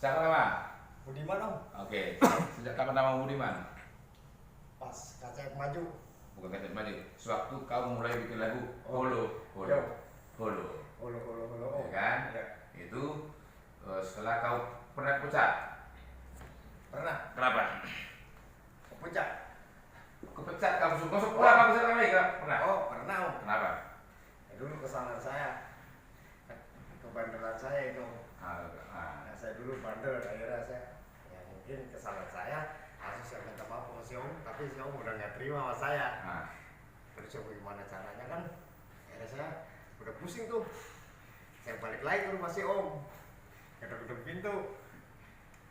Siapa nama? Budiman om. Oke. Sejak kapan nama Budiman? Pas kaca maju. Bukan kata maju. Sewaktu kau mulai bikin lagu Holo, Holo, Yo. Holo, Holo om. ya kan? Ya. Itu setelah kau pernah pucat. Pernah Kenapa? ke puncak. Kepecat kamu masuk pulang kamu pucat lagi pernah? Oh pernah om. Kenapa? Ya, dulu kesalahan saya, kebandelan saya itu. Nah, saya dulu bandel, akhirnya saya, ya mungkin kesalahan saya, harus saya minta maaf sama si om, tapi si om udah nggak terima sama saya. Nah, Terus coba gimana caranya kan? Akhirnya saya udah pusing tuh. Saya balik lagi ke rumah si om, gedor-gedor pintu.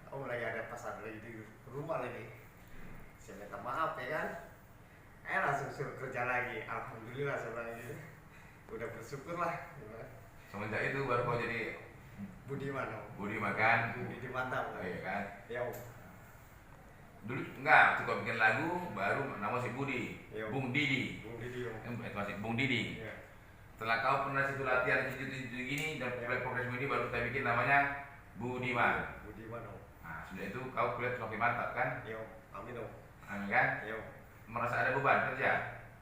Om lagi ada pasar lagi di rumah lagi. Saya minta maaf ya kan. Langsung suruh kerja lagi. Alhamdulillah saya bilang gitu. Udah bersyukur lah. semenjak itu baru kau jadi Budiman om. Budiman kan? Budi mantap. Oh, iya kan? Ya om. Dulu enggak, waktu kau bikin lagu baru nama si Budi, Iya. Bung Didi. Bung Didi om. Masih Bung Didi. Iya. Setelah kau pernah situ latihan situ gini dan mulai progres ini baru kita bikin namanya Budiman. Budiman om. Nah, sudah itu kau kulihat semakin mantap kan? Iya om. Amin om. Amin kan? Iya om. Merasa ada beban kerja?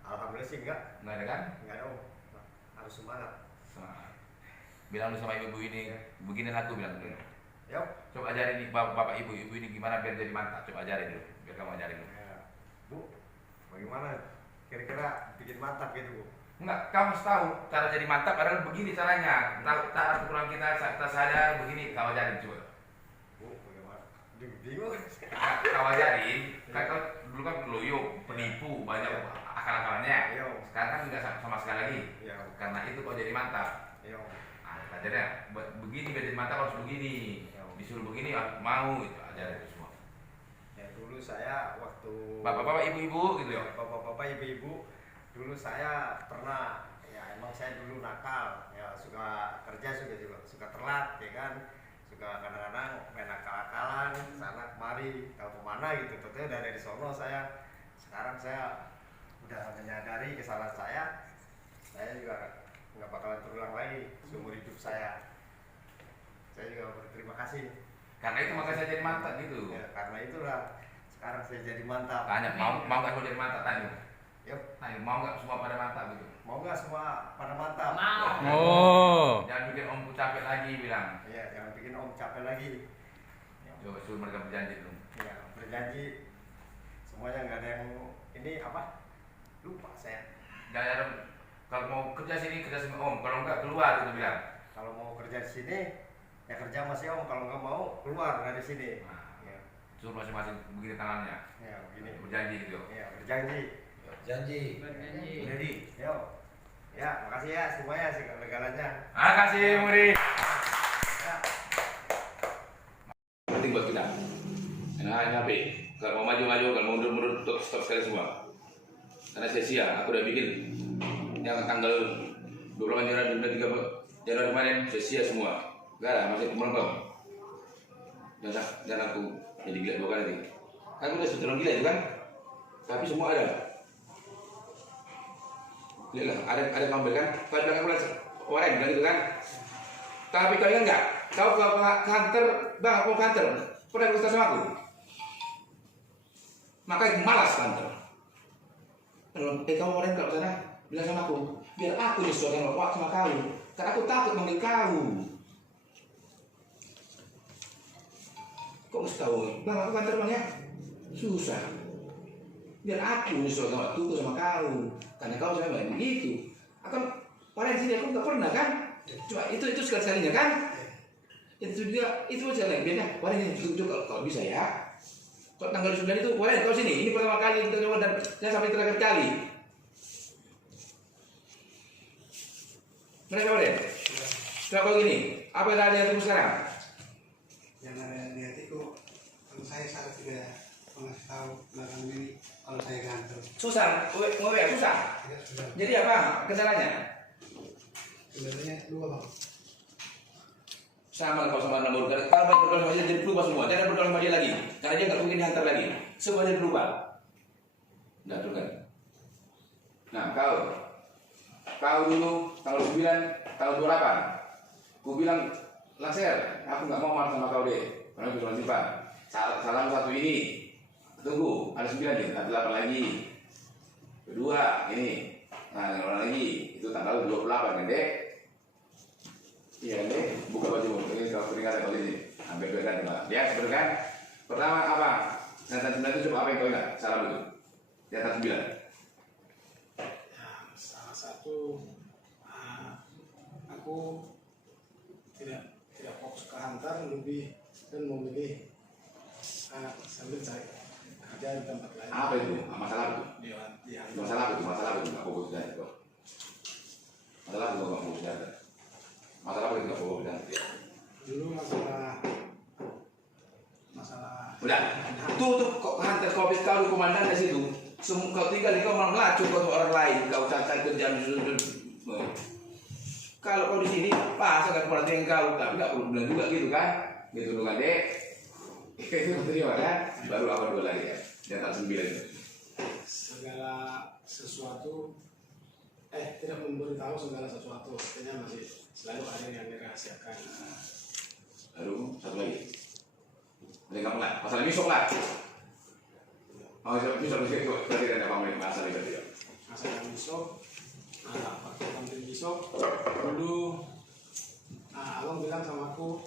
Alhamdulillah sih enggak. Enggak ada kan? Enggak ada om. Harus semangat. Semangat. Bilang dulu sama ibu ini, begini lagu bilang dulu. Ya om. Coba ajarin nih bapak ibu ini gimana biar jadi mantap. Coba ajarin dulu, biar kamu ajarin dulu. Ya. Bu, bagaimana kira-kira bikin mantap gitu bu? Enggak, kamu harus tahu cara jadi mantap adalah begini caranya. Tahu cara pukulan kita sadar begini, kau ajarin coba. Bu, bagaimana? Bingung. Kau ajarin, kan kau dulu kan keloyo, penipu, banyak akal-akalannya. Iya om. Sekarang kan enggak sama sekali lagi. Iya om. Karena itu kau jadi mantap. Iya om. Nah, ajarnya begini biar jadi mantap harus begini. Iya, om. Disuruh begini mau itu ajarin itu semua. Ya dulu saya waktu Bapak-bapak, ibu-ibu gitu ya. bapak-bapak, ibu-ibu, dulu saya pernah, ya emang saya dulu nakal, ya suka kerja juga suka telat, ya kan, suka kadang-kadang main akal-akalan sana kemari, tahu kemana gitu. Tentunya udah dari sono saya. Sekarang saya udah menyadari kesalahan saya juga nggak bakalan terulang lagi seumur hidup saya. Saya juga berterima kasih. Karena itu makanya saya jadi mantap gitu. Ya, karena itulah sekarang saya jadi mantap. Tanya mau nggak kau jadi mantap tanya. Yuk, Tanya mau nggak semua pada mantap gitu. mau nggak semua pada mantap? Mau. Oh. Jangan bikin omku capek lagi bilang. Iya, jangan bikin om capek lagi. Coba suruh mereka berjanji dulu. Ya, berjanji semuanya nggak ada yang ini apa? Lupa saya. Jangan kalau mau kerja sini kerja sama om. Kalau nggak keluar gitu bilang. Kalau mau kerja di sini, ya kerja masih om. Kalau nggak mau keluar dari sini. Nah, Ya, suruh masing-masing begini tangannya. ya begini. Berjanji gitu. Ya, berjanji. Janji. Berjanji. Jadi. Yo. Ya, makasih ya semuanya segala-galanya. Makasih Muri. Ya. Penting buat kita. Nah, HP. Kalau mau maju-maju, kalau mau mundur-mundur, stop sekali semua. Karena sia-sia, aku udah bikin yang tanggal 28 Januari kemarin, sia-sia semua. Gak ada, masih melengkung. Jangan aku jadi gila 2 kali lagi. Kan udah setulung gila itu kan? Tapi semua ada. Lihatlah, ada ngambil kan? Kau bilang aku orang bilang gitu kan? Tapi kau ingat nggak? Kau ke kantor, bang aku ke kantor, pernah berusaha sama aku. Makanya malas kantor. Kamu orang nggak sana bilang sama aku, biar aku disuruh waktu sama kau. Karena aku takut manggil kau. Kok mesti tahu? Bang aku kantor bang ya. Susah. Biar aku disuruh waktu sama kau. Karena kau sama bang begitu. Akan orang di sini aku nggak pernah kan? Cuma itu sekali-sekalinya kan? Itu juga itu aja lah biarnya. Orang ini juga kalau bisa ya. Kok tanggal 9 itu, wah kau sini, ini pertama kali kita coba dan sampai terakhir kali. Mereka boleh? Setelah kau gini, apa yang ada di sekarang? Yang ada di hatiku, kalau saya salah tidak mengasih tahu belakang ini kalau saya gantung. Susah, susah. Tidak sudah. Jadi apa kendalanya? Sebenarnya dua bang. Sama kalau sama nomor kalau berdoa sama dia jadi berubah semua. Jangan berdoa sama dia lagi, karena dia nggak mungkin dihantar lagi. Semuanya berubah. Nggak tuh kan? Nah kau dulu tanggal 9 tahun 28, ku bilang Laser, aku nggak mau marah sama kau deh. Orang itu simpan. Salam satu ini. Tunggu, ada 9 nih, ada 8 lagi. Kedua, ini. Nah, orang lagi. Itu tanggal 28 kan, Dek? Iya, Dek. Buka baju. Ini kalau peringatan kali ini. Ambil peringatan, Pak. Lihat, sebenarnya kan? Pertama apa? Nyata 9 itu coba apa yang kau ingat? Salam itu. Nyata 9. Ya, salah satu aku tidak fokus ke antar, lebih dan memilih sambil cari kerja di tempat lain. Apa itu? Masalah itu? Masalah itu nggak fokus dan itu. Masalah itu nggak fokus dan. Masalah itu nggak fokus dan. Dulu masalah. Udah. Tutup kok hantar kopi kau komandan di situ. Kau tinggal di kau malah melacur kau orang lain. Kau cari kerjaan kalau kau di sini pas agak perhatian kau, tapi nggak perlu bilang juga gitu kan? Gitu dong, Dek. Itu terima kan? Baru apa dua lagi ya? Nyata 9 itu. Segala sesuatu tidak memberitahu segala sesuatu, artinya masih selalu ada yang dirahasiakan. Lalu satu lagi. Ini kamu lah, masalah besok lah. Oh, besok berarti ada apa masalah itu? Masalah besok, waktu tampil besok, dulu abang bilang sama aku,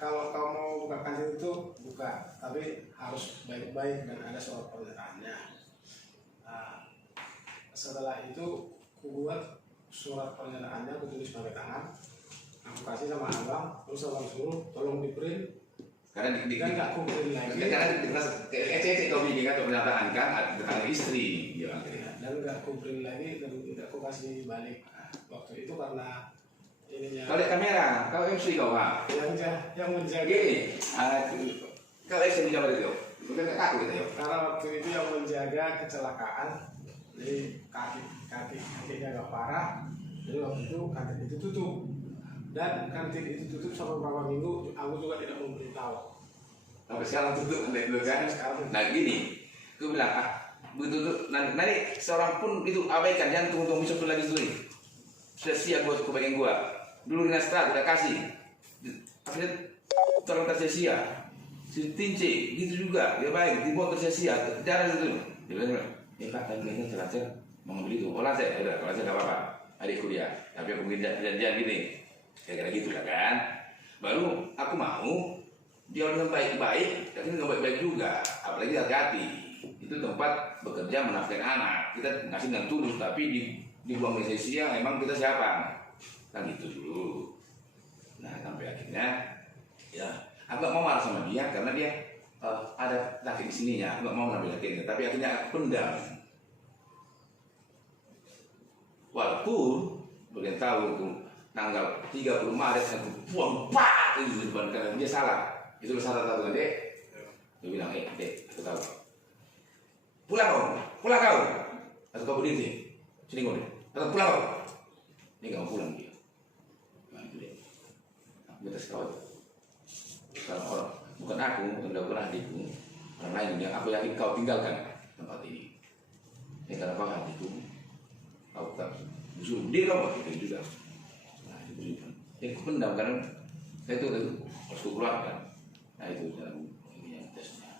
kalau kau mau buka kantin itu buka, tapi harus baik-baik dan ada surat pernyataannya. Setelah itu aku buat surat pernyataannya, aku tulis pakai tangan, aku kasih sama abang, terus abang suruh tolong di print. Karena Kan nggak aku print lagi. Karena kau bikin atau pernyataan kan dengan istri, dia bilang. Dan nggak aku print lagi dan tidak aku kasih balik. Waktu itu karena ininya. Kau lihat kamera, kau MC kau ha. Yang menjaga. Gini, kau MC di kamera itu, bukan kaku gitu ya. Karena waktu itu yang menjaga kecelakaan, jadi kakinya agak parah. Jadi waktu itu kantin itu tutup. Dan kantin itu tutup sampai beberapa minggu, aku juga tidak memberitahu. Sampai sekarang tutup kan? Nah gini, aku bilang betul nanti seorang pun itu abaikan, jangan tunggu besok lagi tuh. Sudah siap buat kebagian gua. Dulu dengan setelah udah kasih, akhirnya tolong tersia-sia. Si Tince gitu juga, dia baik, dibuat tersia-sia, jarang itu. Dia bilang, Pak, tadi kayaknya terakhir mau ngambil itu. Oh lah saya, udah, kalau saya nggak apa-apa, adik kuliah. Tapi aku mungkin jangan gini, kayak gitu lah kan. Baru aku mau dia orang baik-baik, tapi nggak baik-baik juga. Apalagi hati-hati. Itu tempat bekerja menafkahi anak. Kita ngasih dengan tulus, tapi dibuang dari sisi yang emang kita siapa? Kan gitu dulu. Nah sampai akhirnya, ya aku nggak mau marah sama dia karena dia ada laki di sininya. Aku nggak mau ngambil lakinya, tapi akhirnya aku pendam. Walaupun kalian tahu itu tanggal 30 Maret aku buang pak itu di depan karena dia salah. Itu salah satu kan, Dek. Dia bilang, Dek, aku tahu. Pulang kau. Atau kau berdiri sini kau. Atau pulang kau. Ini nggak mau pulang dia. Nah itu dia. Aku minta sekawat. Kalau orang bukan aku, bukan adikku, orang lain yang aku yakin kau tinggalkan tempat ini. Karena kau adikku, kau tak busuk dia kau itu juga. Nah itu juga. Aku pendam karena saya itu harus keluarkan. Nah itu dalam ini tesnya.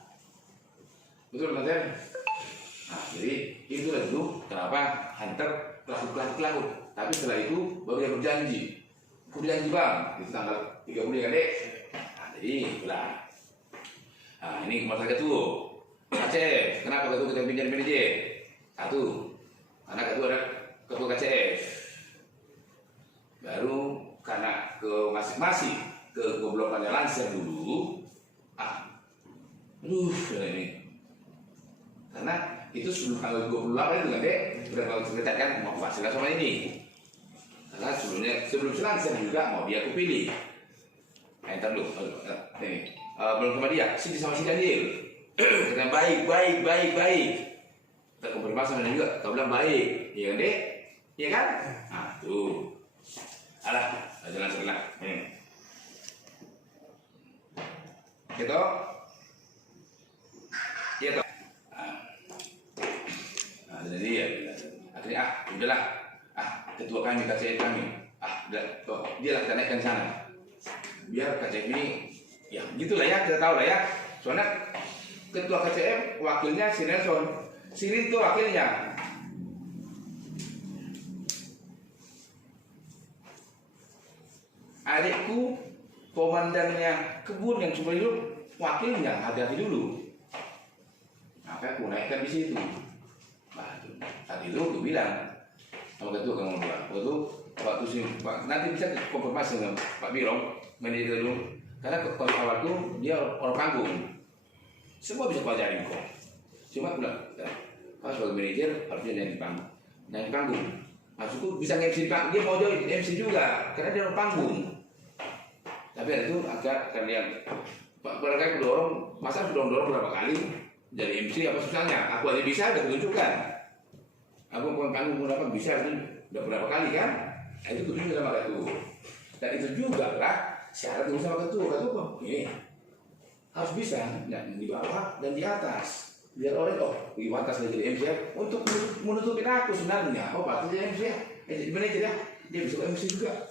Betul kan saya? Nah jadi itu dulu kenapa hantar pelaku. Tapi setelah itu baru dia berjanji. Aku berjanji bang, itu tanggal 30 kan Dek. Nah jadi itulah. Nah ini kemarin ketua KCF. Kenapa ketua kita pinjam manajer? Satu, karena ketua ada ketua KCF. Baru karena ke masing-masing kegoblokannya lancar dulu. Ini karena itu sebelum tanggal 28 itu kan Dek udah kalau cerita kan mau hasilnya sama ini karena sebelum lancar juga mau dia aku pilih. Ntar dulu ini belum sama dia sini sama si Daniel kita baik kita konfirmasi sama dia juga kau bilang baik iya kan Dek iya kan tuh alah jalan gitu. Iya toh. Nah, jadi ya akhirnya udahlah. Ketua kami KCF kami. Udah toh dia lah kita naikkan sana. Biar KCF ini Ya gitulah ya, kita tahu lah ya. Soalnya ketua KCM wakilnya si Nelson, Sirin itu wakilnya. Adikku komandannya kebun yang cuma hidup wakilnya, hati-hati dulu. Maka aku naikkan di situ. Nah, tadi itu aku bilang sama ketua kamu bilang, waktu sih nanti bisa konfirmasi dengan Pak Biro, manajer dulu. Karena kalau awal itu dia orang panggung, semua bisa pelajari kok. Cuma bilang, kalau sebagai manajer harusnya naik di panggung, naik di panggung. Maksudku bisa nge-MC di panggung, dia mau jadi MC juga, karena dia orang panggung. Tapi ada itu agak kalian Pak Berkai mendorong, masa sudah mendorong berapa kali jadi MC apa susahnya? Aku aja bisa, udah tunjukkan. Aku mau panggung berapa bisa, itu udah berapa kali kan? Nah, itu tunjukkan sama ketua. Dan itu juga lah syarat itu sama ketua ini harus bisa dan di bawah dan di atas biar orang di atas lagi jadi MC ya, untuk menutupin aku sebenarnya. Pak jadi MC ya, jadi manajer ya, dia bisa MC juga,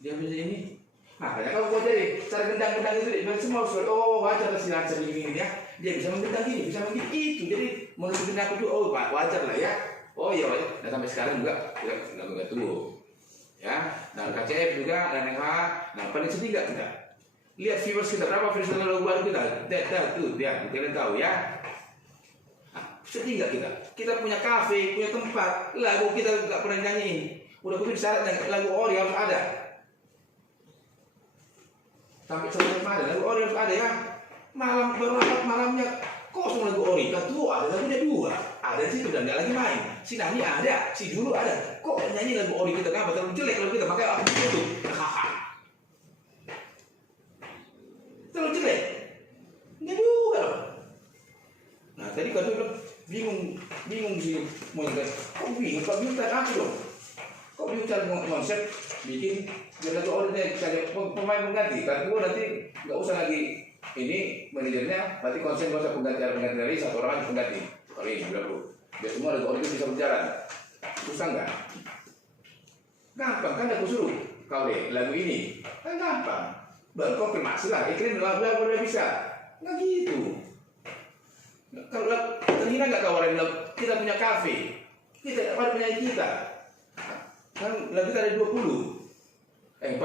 dia bisa ini. Makanya kalau gua jadi cara gendang-gendang itu dia semua sudah wajar sih lancar gini ya, dia bisa menggendang gini, bisa begini itu, jadi menutupin aku tuh Pak wajar lah ya. Iya wajar. Dan sampai sekarang juga nggak ketua ya. Nah KCF juga dan NH, nah paling sedih nggak kita lihat viewers kita berapa viewers lagu baru kita, tuh ya kalian tahu ya. Sedih nggak kita punya kafe, punya tempat, lagu kita nggak pernah nyanyiin. Udah kudu syaratnya lagu ori harus ada. Sampai sebelum ada lagu ori harus ada ya. Malam berapa malamnya kosong lagu ori, ketua ada lagunya 2, ada di situ dan nggak lagi main. Si Nani ada, si Julu ada. Kok nyanyi lagu ori kita kenapa terlalu jelek lagu kita, makanya aku tutup. Terlalu jelek, nggak juga loh. Nah tadi kau bilang bingung sih mau nyanyi. Kok bingung? Kok bingung cari apa dong? Kok bingung cari konsep bikin biar lagu ori cari pemain pengganti. Kan gua nanti nggak usah lagi ini manajernya, berarti konsen gak usah pengganti dari satu orang aja pengganti. Kalau ini bilang lu, biar semua lagu ori itu bisa berjalan. Susah nggak? Gampang kan aku suruh kau deh lagu ini kan gampang. Baru konfirmasi lah, iklim lagu udah bisa. Nggak gitu. Kalau terhina nggak kau orang bilang kita punya kafe, kita pada penyanyi kita kan lagu kita ada 40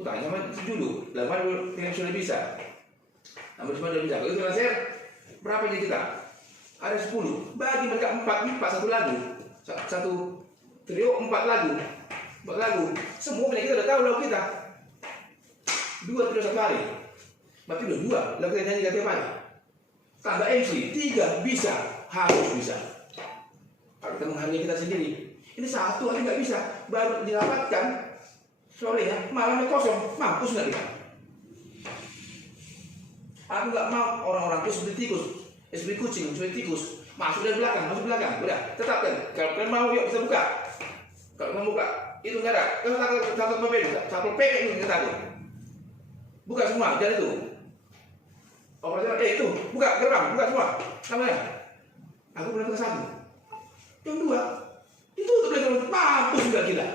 tanya sama si Julu, lagu yang sudah bisa, namun cuma sudah bisa. Kalau itu Nasir, berapa ini kita? Ada 10, bagi mereka 4 satu lagu, satu trio 4 lagu, semua punya kita udah tahu lagu kita. 2 trio 1 hari, berarti udah 2 lagu kita nyanyi tiap hari. Tambah MC 3 bisa, harus bisa. Kalau kita menghargai kita sendiri, ini 1 hari nggak bisa, baru didapatkan. Sore ya, malamnya kosong, mampus nggak kita? Aku nggak mau orang-orang itu seperti tikus, seperti kucing, seperti tikus, masuk dari belakang, udah, tetapkan. Kalau kalian mau, yuk kita buka. Kalau kamu buka, itu nggak ada. Kalau satu PP ini kita takut. Buka semua, jadi itu. Operasional, itu, buka gerbang, buka semua. Namanya, aku pernah ke 1. Yang 2, ditutup lagi, mampus nggak kita?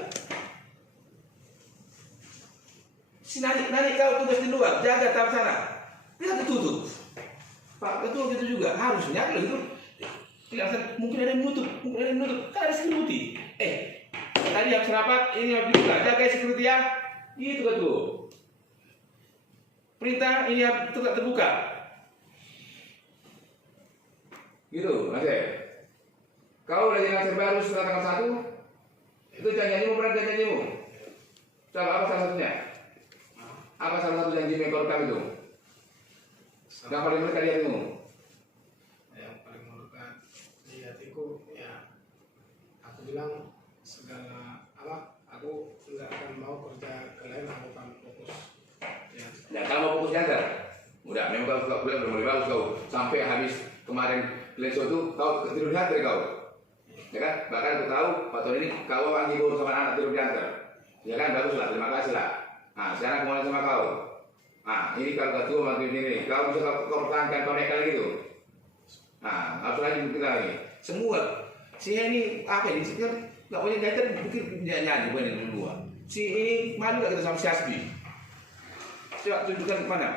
Si Nani kau tugas di luar, jaga tahap sana. Dia ditutup. Pak Ketua gitu juga harusnya kalau gitu. Kelihatan mungkin ada yang menutup, kan ada security. Tadi yang serapat ini harus dibuka, jaga security ya. Gitu Ketua. Perintah ini harus tetap terbuka. Gitu, Nasir. Kau lagi Nasir baru setelah tanggal 1. Itu janjimu, berarti janjimu. Coba apa salah satunya? Apa salah satu janji mentor kami itu? Yang paling mereka lihat itu? Yang paling mereka lihat itu ya, aku bilang segala apa, aku nggak akan mau kerja ke lain, aku akan fokus. Ya kalau mau fokus jaga, udah memang kau bilang mulai bagus kau sampai habis kemarin lesson itu kau tidur diantar kau, ya kan? Bahkan aku tahu Pak Tony ini kau anjing guru sama anak tidur diantar, ya kan? Bagus lah, terima kasih lah. Nah, sekarang aku mulai sama kau. Nah, ini kalau ketua mantu ini, kau bisa kau pertahankan konekal gitu. Nah, harus lagi kita lagi. Semua, si ini apa ini? Si kan nggak punya gaiter, bikin nyanyi bukan yang kedua. Si ini malu nggak kita sama si Asbi? coba tunjukkan kemana?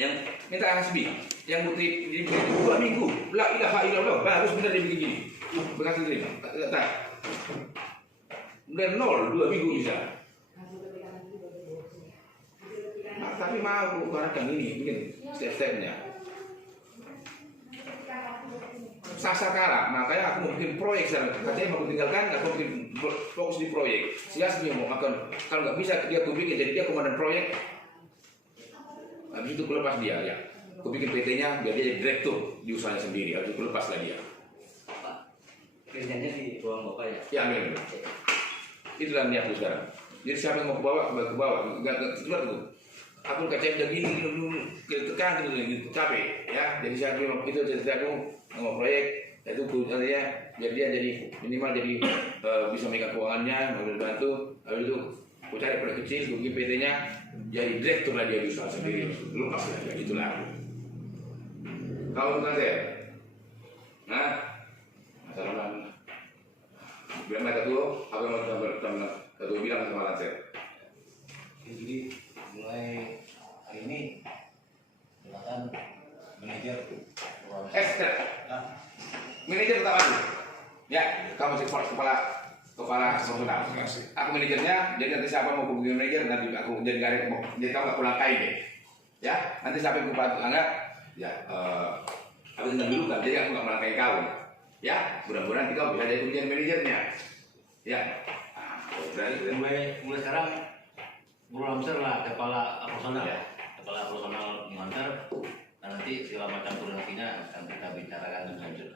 Yang minta hasbi, yang bukti di 2 minggu. La ilaha illallah, harus benar dia begini. Bekas diterima. Tak. Dan 0, 2 minggu bisa. Nah, tapi mau ibaratkan ini, begini step-stepnya. Sasa kalah, makanya aku mau bikin proyek sekarang. Katanya mau tinggalkan, aku bikin fokus di proyek. Siasmi mau akan, kalau nggak bisa dia aku bikin, jadi dia komandan proyek. Habis itu aku lepas dia, ya. Aku bikin PT-nya biar dia jadi direktur di usahanya sendiri. Habis itu aku lepas lah dia. Kerjanya di ruang bapak ya? Ya, amin. Itulah niatku sekarang. Jadi siapa yang mau ke bawah, ke bawah. Nggak keluar tuh. Aku nggak cek gini, tekan gitu, capek. Ya, jadi saya itu cerita aku mau proyek itu artinya biar dia jadi minimal jadi bisa megang keuangannya, mau bantu. Habis itu aku cari proyek kecil, aku bikin PT-nya jadi direktur lah dia di usaha sendiri. Lepas ya, itulah. Kalau nanti, nah, masalah bilang mereka tuh, aku mau tambah bilang sama Lancer. Jadi mulai hari ini silakan manajer ruang. Manajer tetap aku. Ya, kamu masih kepala personal. Aku manajernya, jadi nanti siapa mau hubungi manajer nanti aku jadi garis mau. Jadi kamu nggak pulang kain deh. Ya, nanti siapa yang bantu enggak? Ya, aku tinggal dulu kan. Jadi aku nggak melangkai kau. Ya, mudah-mudahan nanti kau bisa jadi pemilihan manajernya. Ya, Mulai sekarang Bro Lamser lah kepala personal ya, kepala personal mengantar. Dan nanti segala macam koordinasinya akan kita bicarakan lebih lanjut.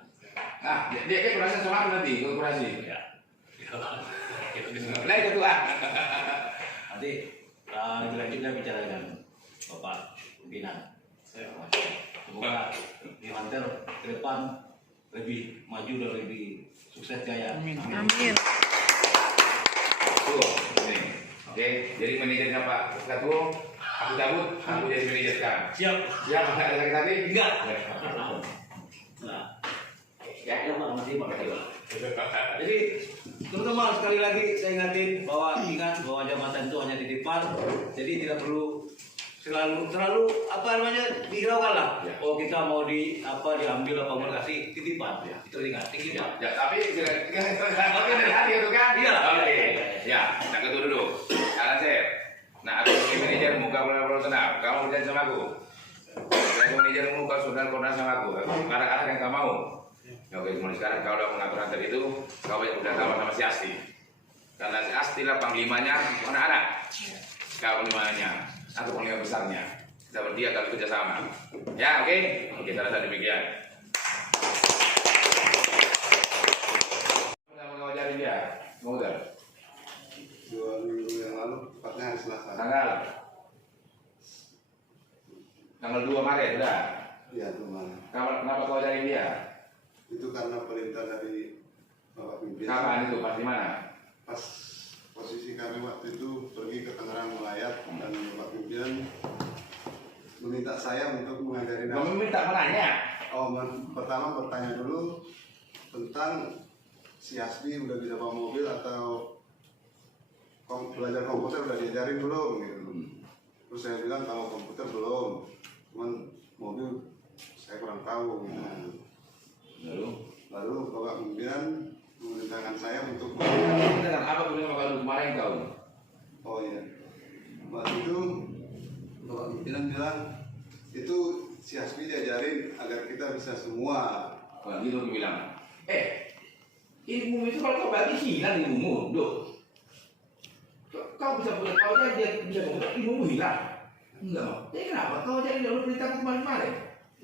nah dia kurasi sama aku nanti, kurasi. Ya. Lain ketua. Nanti lebih lanjutnya bicara dengan Bapak pimpinan. Semoga Mengantar ke depan lebih maju dan lebih sukses jaya. Amin. Tuh, ini. Oke, jadi manajernya Pak Ketua, aku cabut, aku jadi manajer sekarang. Siap. Siap, nggak ada sakit hati? Enggak. Ya. Ya, makasih Pak Ketua. Jadi teman-teman sekali lagi saya ingat bahwa jabatan itu hanya titipan, jadi tidak perlu selalu apa namanya dihiraukan lah. Ya. Oh kita mau diambil apa mau kasih titipan, itu ingat titipan. Ya, tapi kira-kira dari hati itu kan? Iya lah. Oke. Ya, kita ketua dulu. Alan Sep. Nah, aku sebagai manajer muka profesional. Kamu berjanji sama aku. Sebagai manajer muka sudah koordinasi sama aku. Kadang-kadang yang kamu mau. Ya, oke, mulai sekarang kau udah mengatur itu, kau udah sama si Asti. Karena si Asti lah panglimanya anak-anak. Kau panglimanya, aku panglima besarnya. Kita berdua kalau kerja sama. Ya, oke? Kita rasa demikian. Kita mau ngajarin dia, mau udah? 2 minggu yang lalu, tepatnya hari Selasa. Tanggal 2 Maret, udah. Iya, kemarin. Kenapa kau ajarin dia? Itu karena perintah dari Bapak Pimpinan. Kapan itu? Pas di mana? Pas posisi kami waktu itu pergi ke Tangerang melayat dan Bapak Pimpinan meminta saya untuk mengajari Kamu minta menanya. pertama bertanya dulu tentang si Asbi udah bisa bawa mobil atau belajar komputer udah diajarin belum gitu. Terus saya bilang kalau komputer belum, cuman mobil saya kurang tahu gitu. Lalu Bapak Pimpinan memerintahkan saya untuk Dengan apa punya kalau kemarin kau? oh iya, waktu itu Bapak Pimpinan bilang itu si Asbi diajarin agar kita bisa semua. Kalau gitu aku bilang, ilmu itu kalau kau bagi hilang ilmumu, Dok. Kau bisa punya kau aja dia bisa komputer, ilmumu hilang. Enggak, kenapa? Kau jadi dulu perintahku kemarin.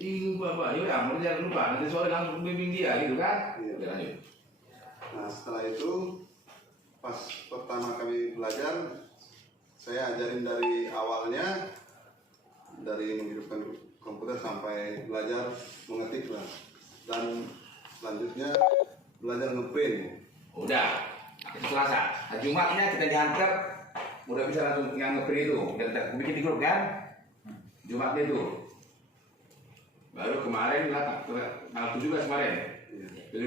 Ibu bapak, ya mau jangan lupa nanti sore langsung bimbing dia gitu kan? Iya. Lanjut. Nah setelah itu pas pertama kami belajar, saya ajarin dari awalnya, dari menghidupkan komputer sampai belajar mengetik lah, dan selanjutnya belajar ngeprint. Udah, itu Selasa. Nah, Jumatnya kita diantar, udah bisa langsung yang ngeprint itu. Dan kita bikin di grup kan? Jumatnya itu. Baru kemarin lah, tanggal 17 kemarin. 17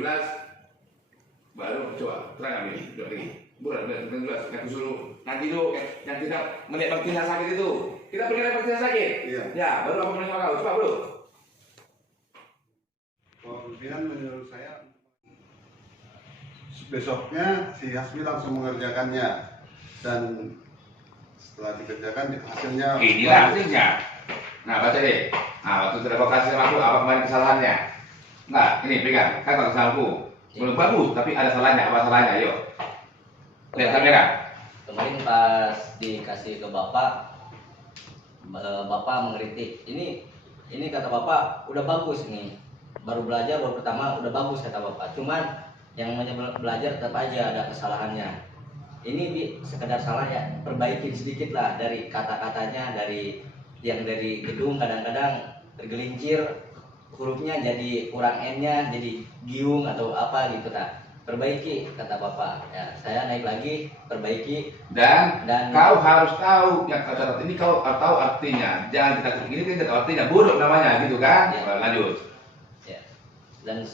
baru coba terang ambil udah lagi. Bulan 17 aku suruh nanti tuh yang kita melihat bang Tina sakit itu Kita pergi repot sakit. Iya. Ya, baru apa menurut kau? Coba bro. Kalau pimpinan menurut saya besoknya si Hasbi langsung mengerjakannya dan setelah dikerjakan hasilnya Inilah hasilnya. Nah, baca deh. Nah, waktu terevokasi sama aku, apa kemarin kesalahannya? Enggak, ini pegang. Kan kalau kesalahanku belum bagus, tapi ada salahnya. Apa salahnya? Yuk. Lihat kamera. Kemarin pas dikasih ke bapak, bapak mengkritik. Ini kata bapak udah bagus nih. Baru belajar baru pertama udah bagus kata bapak. Cuman yang namanya belajar tetap aja ada kesalahannya. Ini sekedar salah ya, perbaikin sedikit lah dari kata-katanya, dari gedung kadang-kadang tergelincir hurufnya jadi kurang n-nya jadi giung atau apa gitu nah. Perbaiki kata bapak. Ya, saya naik lagi perbaiki Dan dan kau harus tahu yang kata ini kau tahu artinya. Jangan kita begini kita tahu artinya buruk namanya gitu kan? Ya. Lanjut. ya. Dan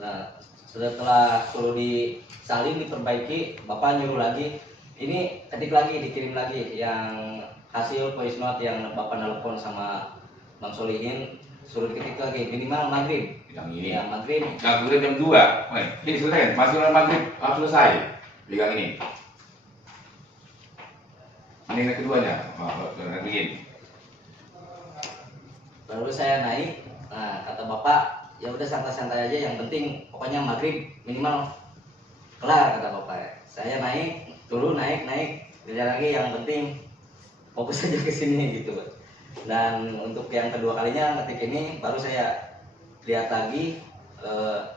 nah, setelah suruh disalin diperbaiki, bapak nyuruh lagi. Ini ketik lagi, dikirim lagi yang hasil voice note yang bapak nelpon sama Bang Solihin, suruh ketik lagi minimal maghrib. Yang ini. Ya maghrib. Yang sudah jam 2. Ini selesai. Masih maghrib harus selesai. Pegang ini. Ini yang keduanya. Bikin. Lalu saya naik. Nah kata bapak, ya udah santai-santai aja. Yang penting pokoknya maghrib minimal kelar kata bapak. Saya naik, turun naik. Kerja lagi yang penting fokus aja ke sini gitu. Dan untuk yang kedua kalinya ngetik ini baru saya lihat lagi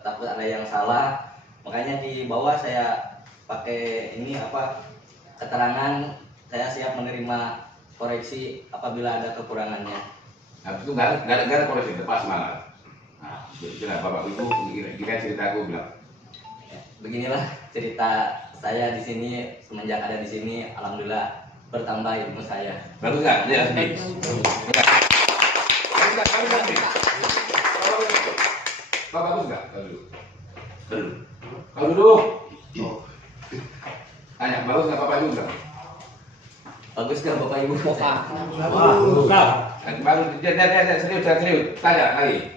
takut ada yang salah, makanya di bawah saya pakai ini keterangan saya siap menerima koreksi apabila ada kekurangannya. Nah, itu nggak ada koreksi, lepas semangat. Nah, itulah bapak ibu kita cerita aku bilang. Ya, beginilah cerita saya di sini semenjak ada di sini, alhamdulillah bertambah ilmu saya. Bagus nggak? Lihat sini. Bagus nggak? Kalau duduk. Tanya, bagus nggak bapak ibu bilang? Bagus nggak bapak ibu? Baru serius. Tanya lagi.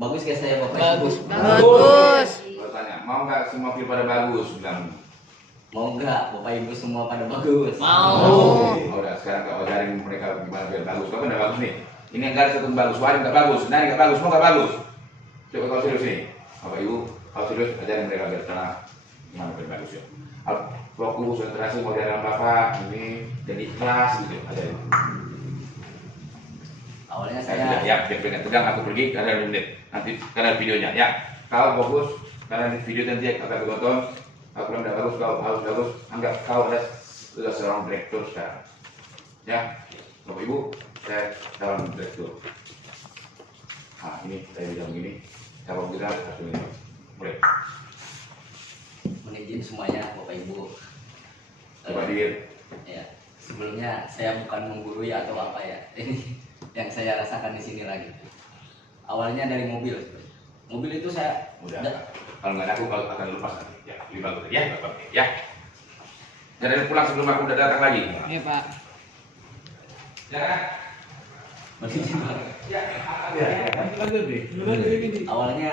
Bagus nggak saya bapak ibu? Bagus. Baru tanya, mau nggak semua film pada bagus? Bilang. Mau nggak bapak ibu semua pada bagus? Oh, udah sekarang kau ajarin mereka gimana biar bagus. Kau kan udah bagus nih. Ini yang garis satu bagus, warin nggak bagus, nani nggak bagus, mau nggak bagus. Coba kau serius nih, bapak ibu, kau serius ajarin mereka biar tenang gimana biar bagus ya. Fokus, konsentrasi mau di dalam bapak ini jadi ikhlas gitu ajarin. Awalnya Saya saya ya, dia pegang tegang aku pergi karena ada menit nanti karena videonya ya. Kau fokus karena di video nanti akan ditonton. Aku bilang udah bagus, kau harus bagus. Anggap kau sudah seorang direktur sekarang. Ya, bapak ibu, saya calon direktur. Nah, ini saya bilang begini. Kalau kita harus begini. Boleh. menizin semuanya bapak ibu. Coba diri. Ya, sebelumnya saya bukan menggurui atau apa ya. Ini yang saya rasakan di sini lagi. Awalnya dari mobil. Mobil itu saya Udah. Kalau nggak ada aku kalau akan lepas nanti. Ya, lebih bagus ya, bapak. Ya. Jangan pulang sebelum aku udah datang lagi. Iya Pak. Jangan. menizin, Pak. Ya. Awalnya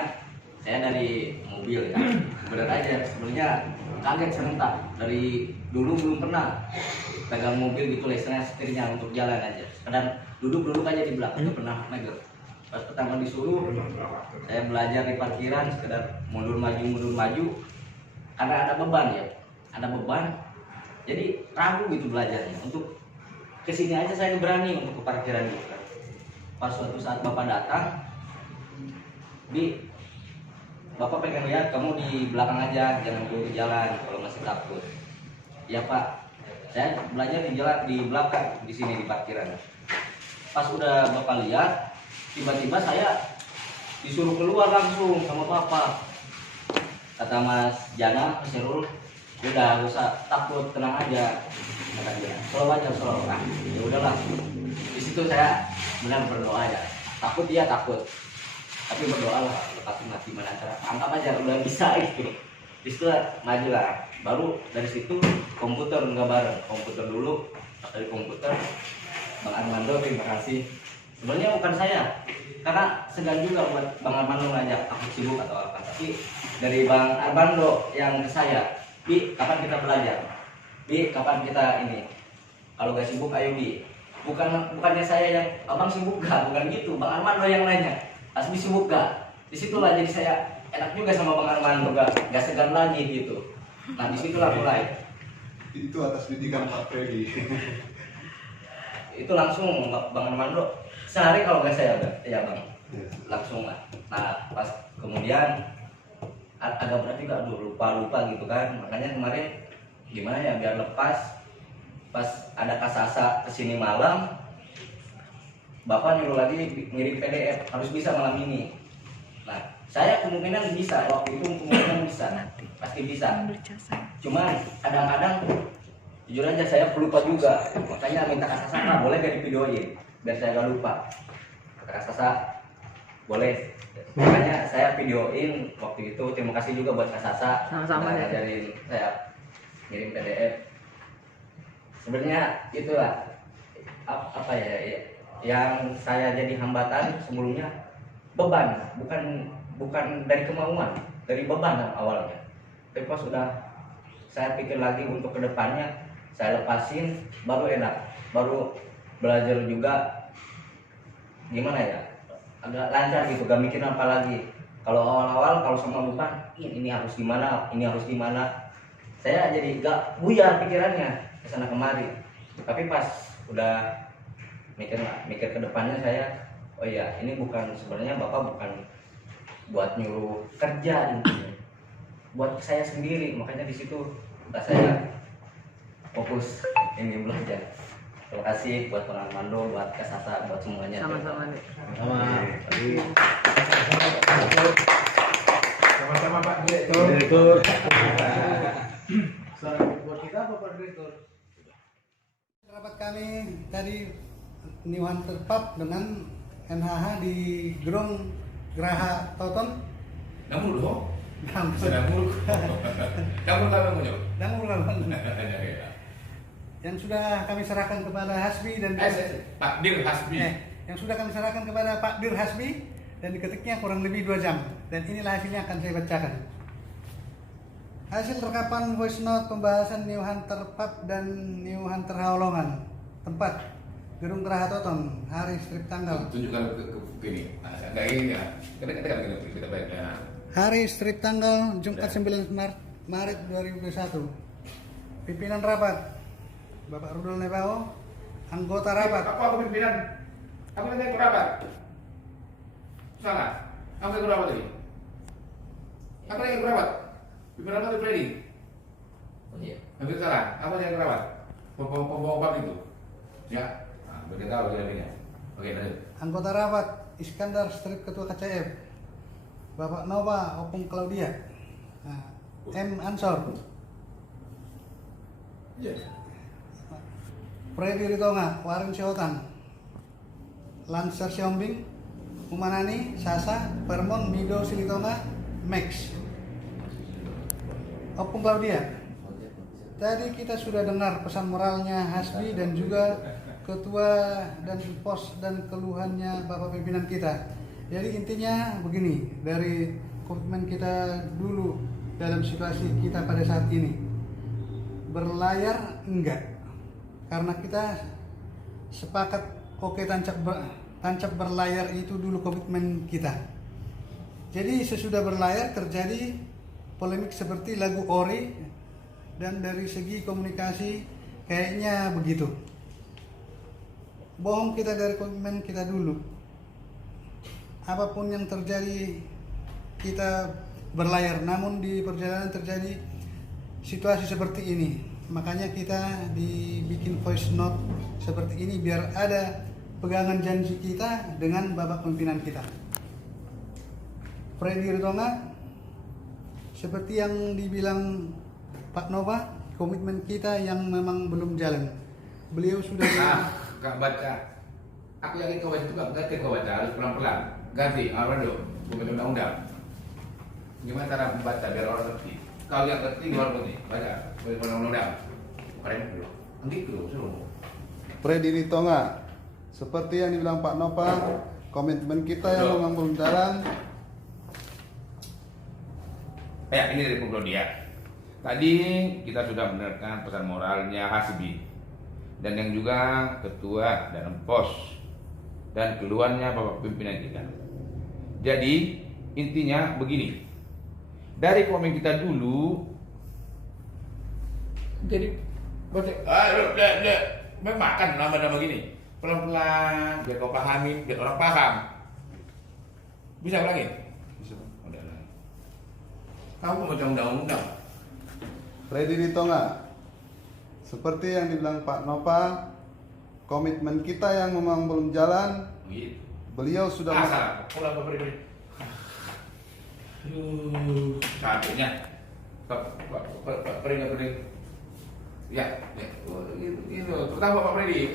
saya dari mobil ya. Bener aja sebenarnya kaget serentak. Dari dulu belum pernah pegang mobil gitu setirnya untuk jalan aja. Kadang duduk aja di belakang nggak pernah megang. Pas pertama disuruh saya belajar di parkiran sekedar mundur maju karena ada beban ya, jadi ragu gitu belajarnya. Untuk kesini aja saya berani untuk ke parkiran gitu kan. Pas suatu saat bapak datang, bapak pengen lihat kamu di belakang aja, jangan dulu di jalan kalau masih takut. Ya Pak, saya belajar di jalan di belakang di sini di parkiran. Pas udah bapak lihat, tiba-tiba saya disuruh keluar langsung sama bapak. Kata Mas Jana, Mas Herul, udah gak usah takut, tenang aja. Kata dia, slow aja. Nah, ya udahlah. Di situ saya benar berdoa ya. Takut ya takut, tapi berdoa lah, lepasin lah gimana cara. Anggap aja udah bisa gitu. Di situ maju lah. Baru dari situ komputer nggak bareng. Komputer dulu, dari komputer Bang Armando, terima kasih. Sebenarnya bukan saya, karena segan juga buat Bang Armando ngajak aku sibuk atau apa. Tapi dari Bang Armando yang ke saya, Bi, kapan kita belajar? Bi, kapan kita ini? Kalau gak sibuk, ayo Bi. Bukannya saya yang abang sibuk gak, bukan gitu. Bang Armando yang nanya, Hasbi sibuk gak? Disitulah jadi saya enak juga sama Bang Armando, gak segan lagi gitu. Nah disitulah mulai. Itu atas bidikan Pak Freddy. Itu langsung Bang Armando sehari kalau nggak saya ya Bang, langsung lah. Nah pas kemudian agak berat juga, lupa gitu kan. Makanya kemarin gimana ya biar lepas, pas ada kasasa kesini malam, Bapak nyuruh lagi ngirim PDF, harus bisa malam ini. Nah saya kemungkinan bisa, waktu itu kemungkinan bisa, pasti bisa. Cuman kadang-kadang jujur aja saya pelupa juga, makanya minta Kak Sasa, Kak, boleh gak divideoin biar saya gak lupa. Kak Sasa boleh, makanya saya videoin waktu itu. Terima kasih juga buat Kak Sasa Sama-sama ya. ngajarin saya ngirim PDF. Sebenarnya itulah apa ya yang saya jadi hambatan sebelumnya, beban, bukan dari kemauan, dari beban awalnya. Tapi pas sudah saya pikir lagi untuk kedepannya, saya lepasin, baru enak, baru belajar juga gimana ya, agak lancar gitu, gak mikir apa lagi. Kalau awal-awal kalau sama beban, ini harus gimana, saya jadi gak buyar pikirannya kesana kemari. Tapi pas udah mikir kedepannya saya, oh iya ini bukan, sebenarnya Bapak bukan buat nyuruh kerja intinya, buat saya sendiri. Makanya di situ saya fokus ini belajar. Terima kasih buat Bang Armando, buat Kak Sasa, buat semuanya. Sama-sama nih. Sama-sama Pak Direktur. Buat kita apa Pak Direktur? Rapat kami tadi New Hunter Pub dengan NHH di Gerung Geraha Toton. Namun dong. Namun kamu yang sudah kami serahkan kepada Hasbi dan Pak Dir Hasbi. yang sudah kami serahkan kepada Pak Dir Hasbi dan diketiknya kurang lebih 2 jam, dan inilah hasilnya akan saya bacakan. Hasil rekapan voice note pembahasan New Hunter Pub dan New Hunter Haulongan, tempat Gerung Geraha Toton, hari strip tanggal. Tunjukkan ke ini. Enggak ini ya. Kita baik ya. Hari strip tanggal Jumat 9 Maret 2021. Pimpinan rapat Bapak Rudol Nebao. Anggota rapat Aku pimpinan. Aku yang ikut rapat. Salah. Aku ikut rapat tadi. Aku yang ikut rapat. Pimpinan rapat itu Freddy. Oh iya. Hampir salah. Aku yang ikut rapat. Pembawa itu. Ya. Nah, berita tahu jadinya. Oke, lanjut. Anggota rapat Iskandar, strip ketua KCF. Bapak Nova Opung Claudia. M Ansor. Freddy Ritonga, Warin Siotan, Lancer Siombing, Umanani, Sasa, Permon, Mido Silitonga, Max. Opung Claudia. Tadi kita sudah dengar pesan moralnya Hasbi dan juga ketua dan pos dan keluhannya Bapak pimpinan kita. Jadi intinya begini, dari komitmen kita dulu dalam situasi kita pada saat ini, berlayar enggak, karena kita sepakat oke tancap berlayar itu dulu komitmen kita. Jadi sesudah berlayar terjadi polemik seperti lagu Ori, dan dari segi komunikasi kayaknya begitu. Bohong kita dari komitmen kita dulu. Apapun yang terjadi kita berlayar, namun di perjalanan terjadi situasi seperti ini. Makanya kita dibikin voice note seperti ini biar ada pegangan janji kita dengan Bapak pimpinan kita. Freddy Ritonga, seperti yang dibilang Pak Nova, komitmen kita yang memang belum jalan. Beliau sudah Gak baca. Aku yakin kau baca itu gak ngerti kau baca, harus pelan-pelan. Ganti, Armando, bukan undang-undang. Gimana cara membaca biar orang ngerti? Kau yang ngerti, orang ngerti. Baca, bukan undang-undang. Bukan itu. Nanti itu, suruh. Freddy Ritonga, seperti yang dibilang Pak Nova, komitmen kita yang memang belum jalan. Ya, ini dari Bung Claudia. Tadi kita sudah mendengarkan pesan moralnya Hasbi dan yang juga ketua dan pos dan keluarnya Bapak pimpinan kita. Jadi intinya begini, dari komen kita dulu, jadi makan nama-nama gini pelan-pelan biar kau pahami, biar orang paham. Bisa ulangi? Bisa. Udah lah. Kamu mau undang-undang? Freddy Ritonga, seperti yang dibilang Pak Nova, komitmen kita yang memang belum jalan. Begitu. Beliau sudah Pulang ke Freddy. Capeknya. Freddy. Ya, itu. Pertama Pak Freddy.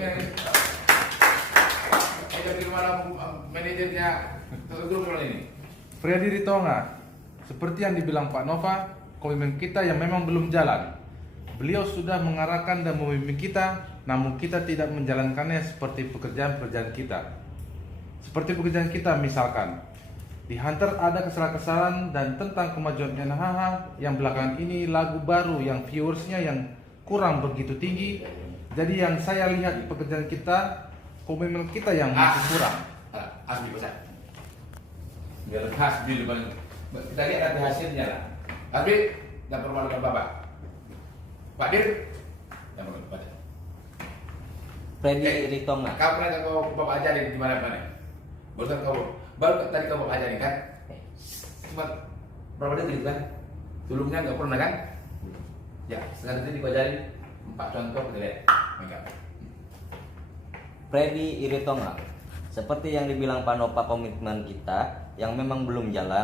Jadi gimana manajernya grup ini? Freddy Ritonga, seperti yang dibilang Pak Nova, komitmen kita yang memang belum jalan. Beliau sudah mengarahkan dan memimpin kita, namun kita tidak menjalankannya seperti pekerjaan-pekerjaan kita. Seperti pekerjaan kita misalkan, di Hunter ada kesalahan-kesalahan dan tentang kemajuan NHH yang belakangan ini lagu baru yang viewersnya yang kurang begitu tinggi. Jadi yang saya lihat di pekerjaan kita, komitmen kita yang masih kurang. Hasbi pesan. Biar Hasbi depan. Kita lihat nanti hasilnya lah. Hasbi, jangan permalukan Bapak. Pak Dir, jangan permalukan Bapak. Freddy Ritonga. Kau pernah kau Bapak ajarin di mana-mana? Baru tadi kau Bapak ajarin kan? Cuma berapa detik kan? Sebelumnya nggak pernah kan? Ya, sekarang tadi kau ajarin 4 contoh kita lihat. Mereka. Freddy Ritonga, seperti yang dibilang Pak Nova, komitmen kita yang memang belum jalan.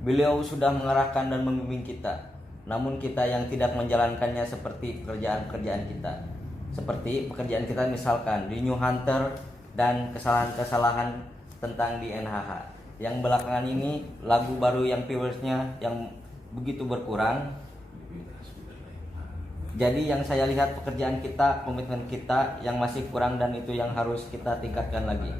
Beliau sudah mengarahkan dan membimbing kita, namun kita yang tidak menjalankannya seperti pekerjaan-pekerjaan kita. Seperti pekerjaan kita misalkan di New Hunter dan kesalahan-kesalahan tentang di NHH. Yang belakangan ini lagu baru yang viewersnya yang begitu berkurang. Jadi yang saya lihat pekerjaan kita, komitmen kita yang masih kurang dan itu yang harus kita tingkatkan lagi.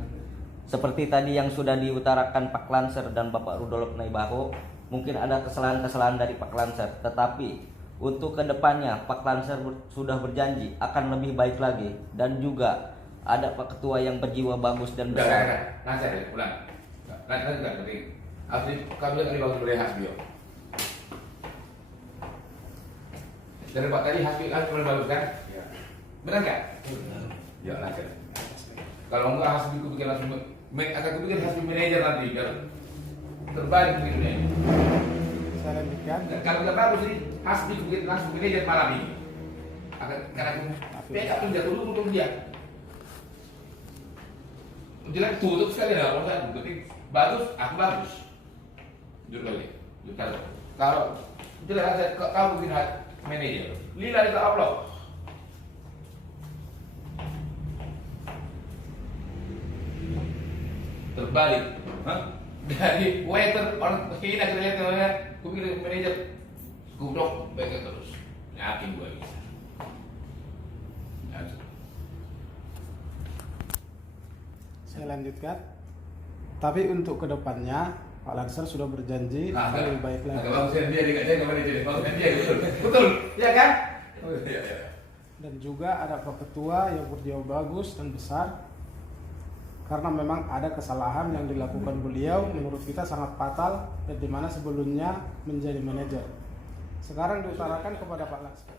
Seperti tadi yang sudah diutarakan Pak Lancer dan Bapak Rudolf Naibaho, mungkin ada kesalahan-kesalahan dari Pak Lancer, tetapi untuk kedepannya Pak Lancer sudah berjanji akan lebih baik lagi, dan juga ada Pak Ketua yang berjiwa bagus dan besar. Lancar ya, ulang. Lancar juga penting. Harus kami akan dibangun oleh Hasbi. Dari Pak tadi Hasbi bagus kan? Ya. Benar nggak? Ya lancar. Kalau enggak Hasbi ku bikin langsung akan ku bikin Hasbi manajer nanti biar terbalik begitu nih. Saya lanjutkan. Kalau nggak bagus sih Hasbi ku bikin langsung manajer malam ini. Karena aku backup tuh jatuh dulu untuk dia. Jelek tutup sekali lah kalau saya penting bagus, aku bagus. Jujur lagi, kalau jelek aja kau bikin manajer, lila kita upload. Terbalik, dari waiter orang hina kita lihat orangnya, aku bikin manajer, gudok baiknya terus, yakin gue bisa. Saya lanjutkan. Tapi untuk kedepannya Pak Lancer sudah berjanji akan lebih baik lagi. Agak bagusin dia saya kembali jadi bagusin dia betul, ya kan? Iya. Dan juga ada Pak Ketua yang berjiwa bagus dan besar, karena memang ada kesalahan yang dilakukan beliau menurut kita sangat fatal, dan dimana sebelumnya menjadi manajer. Sekarang diutarakan kepada Pak Lancer.